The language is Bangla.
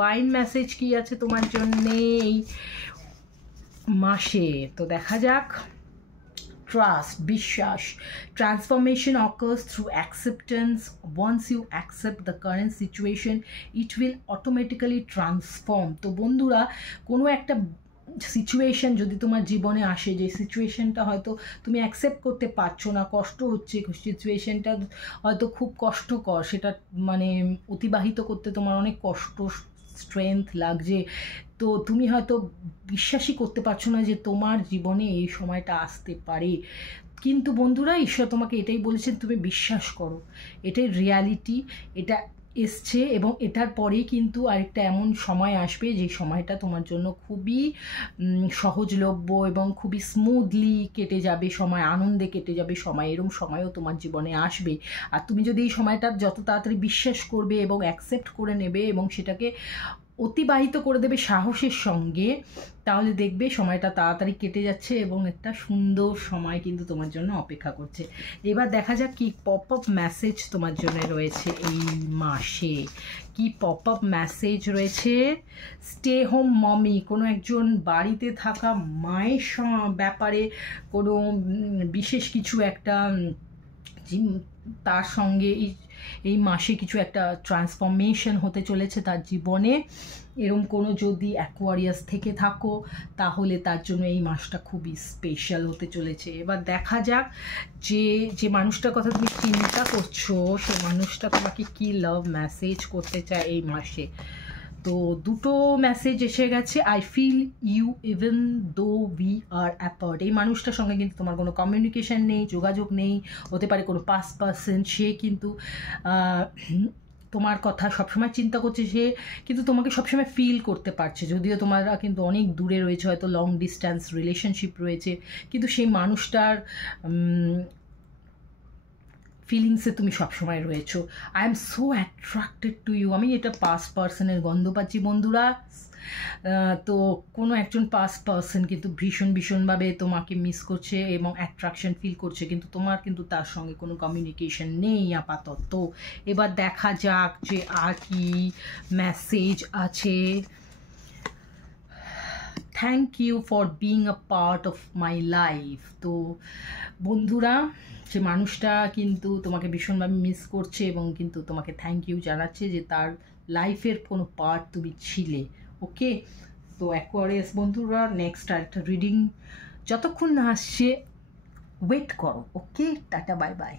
ডিভাইন মেসেজ কি আছে তোমার জন্যে এই মাসে। তো দেখা যাক। Trust, বিশ্বাস, transformation occurs through acceptance. Once you accept the current situation, it will automatically transform. তো বন্ধুরা, কোনো একটা সিচুয়েশন যদি তোমার জীবনে আসে, যে সিচুয়েশনটা হয়তো তুমি অ্যাকসেপ্ট করতে পারছো না, কষ্ট হচ্ছে, সিচুয়েশনটা হয়তো খুব কষ্টকর, সেটা মানে অতিবাহিত করতে তোমার অনেক কষ্ট, স্ট্রেংথ লাগছে, তো তুমি হয়তো বিশ্বাসই করতে পারছো না যে তোমার জীবনে এই সময়টা আসতে পারে। কিন্তু বন্ধুরা, ঈশ্বর তোমাকে এটাই বলেছেন, তুমি বিশ্বাস করো, এটাই রিয়ালিটি, এটা এসছে এবং এটার পরেই কিন্তু আরেকটা এমন সময় আসবে যে সময়টা তোমার জন্য খুবই সহজলভ্য এবং খুবই স্মুথলি কেটে যাবে সময়, আনন্দে কেটে যাবে সময়। এরকম সময়ও তোমার জীবনে আসবে। আর তুমি যদি এই সময়টা যত তাড়াতাড়ি বিশ্বাস করবে এবং অ্যাকসেপ্ট করে নেবে এবং সেটাকে অতিবাহিত করে দেবে সাহসের সঙ্গে, তাহলে দেখবে সময়টা তাড়াতাড়ি কেটে যাচ্ছে এবং একটা সুন্দর সময় কিন্তু তোমার জন্য অপেক্ষা করছে। এবার দেখা যাক কি পপ আপ মেসেজ তোমার জন্য রয়েছে এই মাসে। কি পপ আপ মেসেজ রয়েছে? স্টে হোম মমি, কোনো একজন বাড়িতে থাকা মায়ের ব্যাপারে কোনো বিশেষ কিছু একটা তার সঙ্গে এই মাসে কিছু একটা ট্রান্সফরমেশন হতে চলেছে তার জীবনে। এরকম কোনো যদি অ্যাকোয়ারিয়াস থেকে থাকো তাহলে তার জন্য এই মাসটা খুবই স্পেশাল হতে চলেছে। এবার দেখা যাক যে মানুষটার কথা তুমি চিন্তা করছো, সে মানুষটা তোমাকে কি লাভ মেসেজ করতে চায় এই মাসে। তো দুটো মেসেজ এসে গেছে। I feel you even though we are apart. এই মানুষটার সঙ্গে কিন্তু তোমার কোনো কমিউনিকেশান নেই, যোগাযোগ নেই, হতে পারে কোনো পাস্ট পার্সন, সে কিন্তু তোমার কথা সবসময় চিন্তা করছে, সে কিন্তু তোমাকে সবসময় ফিল করতে পারছে, যদিও তোমরা কিন্তু অনেক দূরে রয়েছে, হয়তো লং ডিস্ট্যান্স রিলেশনশিপ রয়েছে, কিন্তু সেই মানুষটার ফিলিংসে তুমি সবসময় রয়েছো। I am so attracted to you. আমি এটা পাস্ট পার্সনের গন্ধ পাচ্ছি বন্ধুরা। তো কোনো একজন পাস্ট পার্সন কিন্তু ভীষণভাবে তোমাকে মিস করছে এবং অ্যাট্রাকশন ফিল করছে, কিন্তু তোমার কিন্তু তার সঙ্গে কোনো কমিউনিকেশন নেই আপাতত। এবার দেখা যাক যে আর কি মেসেজ আছে। Thank you for being a part of my life. তো বন্ধুরা, যে মানুষটা কিন্তু তোমাকে ভীষণভাবে মিস করছে এবং কিন্তু তোমাকে থ্যাংক ইউ জানাচ্ছে যে তার লাইফের কোনো পার্ট তুমি ছিলে। ওকে, তো অ্যাকোয়ারিয়াস বন্ধুরা, নেক্সট আরেকটা রিডিং যতক্ষণ না আসছে ওয়েট করো। ওকে, টাটা, বাই বাই।